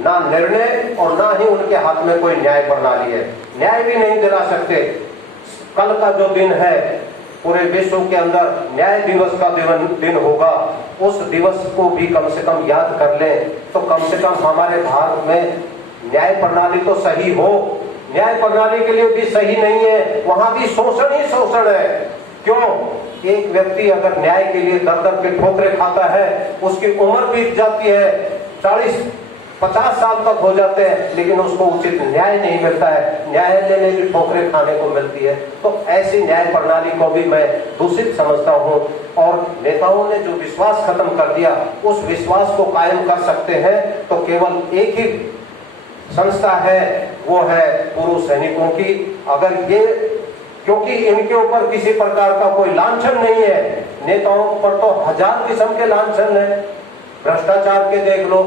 ना निर्णय और ना ही उनके हाथ में कोई न्याय प्रणाली है। न्याय भी नहीं दिला सकते। कल का जो दिन है पूरे विश्व के अंदर न्याय दिवस का दिन होगा, उस दिवस को भी कम से कम याद कर लें, तो कम से कम हमारे भारत में न्याय प्रणाली तो सही हो। न्याय प्रणाली के लिए भी सही नहीं है, वहां भी शोषण ही शोषण है। क्यों? एक व्यक्ति अगर न्याय के लिए दर दर के ठोकरे खाता है, उसकी उम्र बीत जाती है, 40-50 साल तक हो जाते हैं, लेकिन उसको उचित न्याय नहीं मिलता है, न्यायालय में भी ठोकरें खाने को मिलती है। तो ऐसी न्याय प्रणाली को भी मैं दूषित समझता हूं। और नेताओं ने जो विश्वास खत्म कर दिया, उस विश्वास को कायम कर सकते हैं तो केवल एक ही संस्था है, वो है पूर्व सैनिकों की। अगर ये, क्योंकि इनके ऊपर किसी प्रकार का कोई लांछन नहीं है, नेताओं पर तो हजार किस्म के लांछन है, भ्रष्टाचार के देख लो,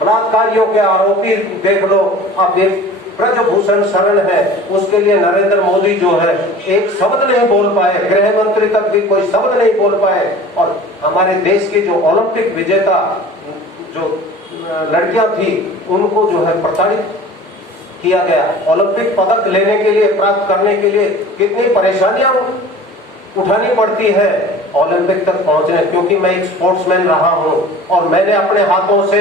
बलात्कारियों के आरोपी देख लो। अब एक ब्रजभूषण शरण है, उसके लिए नरेंद्र मोदी जो है एक शब्द नहीं बोल पाए, गृह मंत्री तक भी कोई शब्द नहीं बोल पाए। और हमारे देश की जो ओलंपिक विजेता जो लड़कियां थी, उनको जो है प्रताड़ित किया गया। ओलंपिक पदक लेने के लिए, प्राप्त करने के लिए कितनी परेशानियां उठानी पड़ती है ओलंपिक तक पहुंचने। क्योंकि मैं एक स्पोर्ट्समैन रहा हूं और मैंने अपने हाथों से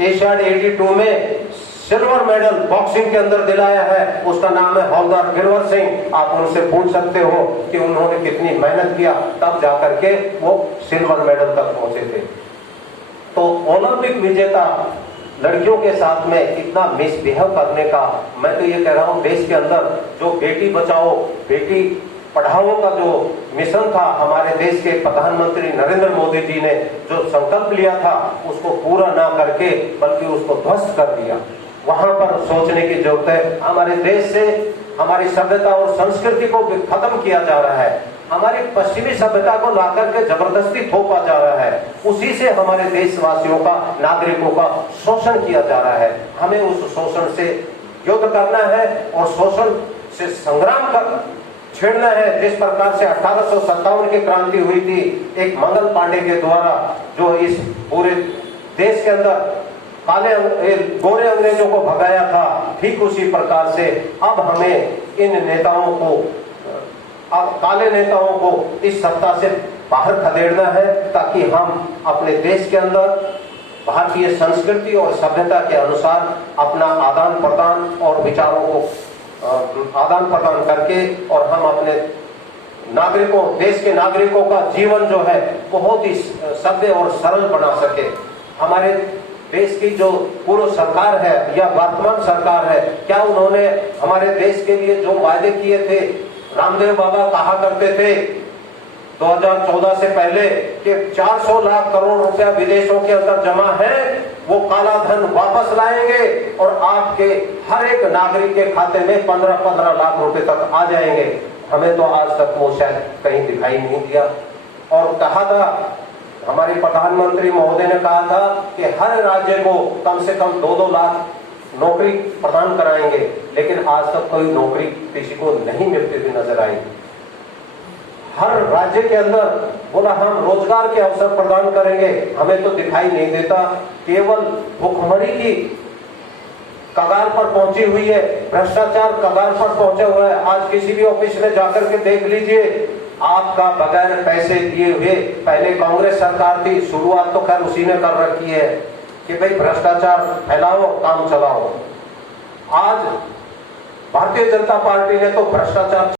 एशियाड 82 में सिल्वर मेडल बॉक्सिंग के अंदर दिलाया है। उसका नाम है हवलदार गिरवर सिंह। आप उनसे पूछ सकते हो कि उन्होंने कितनी मेहनत किया, तब जाकर के वो सिल्वर मेडल तक पहुंचे थे। तो ओलंपिक विजेता लड़कियों के साथ में इतना मिसबिहेव करने का, मैं तो ये कह रहा हूं, देश के अंदर जो बेटी बचाओ बेटी पढ़ाओ का जो मिशन था, हमारे देश के प्रधानमंत्री नरेंद्र मोदी जी ने जो संकल्प लिया था, उसको पूरा ना करके बल्कि उसको ध्वस्त कर दिया। वहां पर सोचने की जरूरत है। हमारे देश से हमारी सभ्यता और संस्कृति को भी खत्म किया जा रहा है, हमारी पश्चिमी सभ्यता को लाकर के जबरदस्ती थोपा जा रहा है, उसी से हमारे देशवासियों का, नागरिकों का शोषण किया जा रहा है। हमें उस शोषण से युद्ध करना है और शोषण से संग्राम कर छेड़ना है। जिस प्रकार से 1857 की क्रांति हुई थी एक मंगल पांडे के द्वारा, जो इस पूरे देश के अंदर गोरे अंग्रेजों को भगाया था, ठीक उसी प्रकार से अब हमें इन नेताओं को, अब काले नेताओं को इस सत्ता से बाहर खदेड़ना है, ताकि हम अपने देश के अंदर भारतीय संस्कृति और सभ्यता के अनुसार अपना आदान प्रदान और विचारों को आदान प्रदान करके और हम अपने नागरिकों, देश के नागरिकों का जीवन जो है बहुत ही सभ्य और सरल बना सके। हमारे देश की जो पूर्व सरकार है या वर्तमान सरकार है, क्या उन्होंने हमारे देश के लिए जो वायदे किए थे? रामदेव बाबा कहा करते थे 2014 से पहले कि 400 लाख करोड़ रुपया विदेशों के अंदर जमा है, वो काला धन वापस लाएंगे और आपके हर एक नागरिक के खाते में 15-15 लाख रुपए तक आ जाएंगे। हमें तो आज तक वो शायद कहीं दिखाई नहीं दिया। और कहा था, हमारे प्रधानमंत्री महोदय ने कहा था कि हर राज्य को कम से कम 2-2 लाख नौकरी प्रदान कराएंगे, लेकिन आज तक कोई नौकरी किसी को नहीं मिलती हुई नजर आई। हर राज्य के अंदर बोला हम रोजगार के अवसर प्रदान करेंगे, हमें तो दिखाई नहीं देता। केवल भुखमरी की कगार पर पहुंची हुई है, भ्रष्टाचार कगार पर पहुंचे हुए है। आज किसी भी ऑफिस में जाकर के देख लीजिए, आपका बगैर पैसे दिए हुए, पहले कांग्रेस सरकार थी, शुरुआत तो खैर उसी ने कर रखी है कि भाई भ्रष्टाचार फैलाओ, काम चलाओ। आज भारतीय जनता पार्टी ने तो भ्रष्टाचार